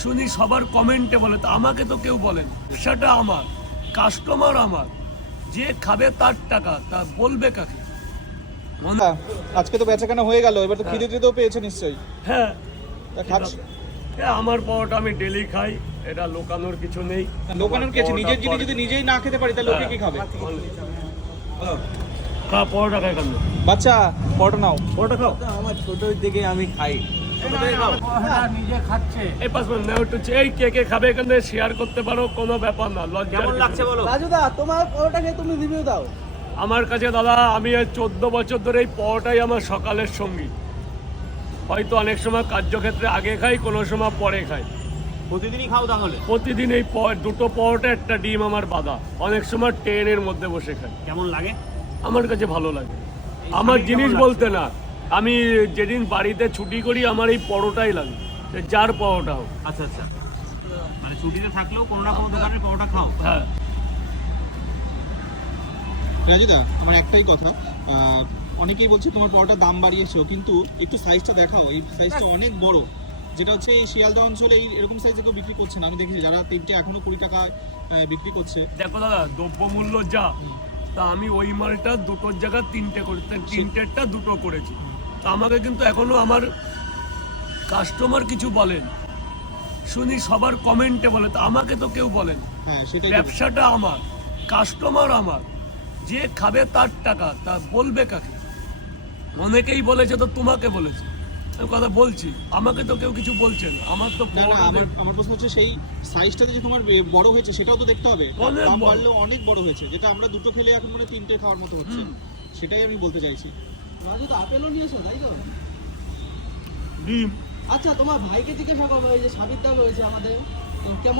শুনি সবার কমেন্টে বলে, তো আমাকে তো কেউ বলেন। ব্যবসাটা আমার, কাস্টমার আমার, যে খাবে তার টাকা, তা বলবে কাকে? আজকে তো বেচাকেনা হয়ে গেল, এবার তো খিদে টিদেও পেয়েছে নিশ্চয়ই। হ্যাঁ, তা খাচ্ছ? আমার পরোটা আমি ডেলি খাই, এটা লোকানোর কিছু নেই। লোকানোর কিছু, নিজের জিনিস যদি নিজেই না খেতে পারি তাহলে লোকে কি খাবে? পরোটা খাই কেন? বাচ্চা পরোটা নাও। পরোটা খাও। আমার ছোট থেকে আমি খাই, নিজে খাচ্ছে। এই 5 মিনিট নাও একটু, এই কে কে খাবে এখানে শেয়ার করতে পারো, কোনো ব্যাপার না। লজ্জা কেমন লাগছে বলো? রাজুদা, তোমার পরোটা খেয়ে তুমি রিভিউ দাও। আমার কাছে দাদা, আমি 14 বছর ধরে এই পরোটাই আমার সকালের সঙ্গী। হয়তো অনেক সময় কার্যক্ষেত্রে আগে খাই, কোনো সময় পরে খাই। প্রতিদিনই খাও তাহলে? প্রতিদিন এই দুটো পরোটা একটা ডিম আমার বাঁধা, অনেক সময় ট্রেনের মধ্যে বসে খাই। কেমন লাগে? আমার কাছে ভালো লাগে। আমার জিনিস বলতে না, আমি যেদিন বাড়িতে ছুটি করি আমার এই পরোটাই লাগে, যার পরোটা হোক। আচ্ছা আচ্ছা, মানে ছুটিতে থাকলেও কোনো না কোনো দোকানের পরোটা খাও? হ্যাঁ। রাজুদা, আমার একটাই কথা, অনেকেই বলছে তোমার পরোটার দাম বাড়িয়েছো, কিন্তু একটু সাইজটা দেখাও। এই সাইজটা অনেক বড়, যেটা হচ্ছে এই শিয়ালদা অঞ্চলে এই এরকম সাইজে কেউ বিক্রি করছে না। আমি দেখেছি যারা 3টে এখনো 20 টাকায় বিক্রি করছে। দেখো দাদা, দ্রব্যমূল্য যা, তা আমি ওই মালটা দুটোর জায়গায় 3টে করি, 3টেরটা 2টো করেছি। তা আমাকে কিন্তু এখনো আমার কাস্টমার কিছু বলেন, শুনি সবার কমেন্টে বলে, তো আমাকে তো কেউ বলেন। হ্যাঁ, সেটাই। ব্যবসাটা আমার, কাস্টমার আমার, যে খাবে তার টাকা, তা বলবে কাকে? অনেকেই বলেছে, তো তোমাকে বলেছে, আমি কথা বলছি, আমাকে তো কেউ কিছু বলছে না। আমার তো না, আমার প্রশ্ন হচ্ছে সেই সাইজটা যে তোমার বড় হয়েছে সেটাও তো দেখতে হবে। অনেক দাম বড়। বাড়লেও অনেক বড় হয়েছে, যেটা আমরা দুটো খেলে এখন মানে 3টে খাওয়ার মতো হচ্ছে। সেটাই আমি বলতে চাইছি। রাজুদা, আপেলও নিয়েছো তাই তো? ডিম। আচ্ছা, তোমার ভাইকে জিজ্ঞাসা করবো, এই যে সাবির দা রয়েছে আমাদের, কেমন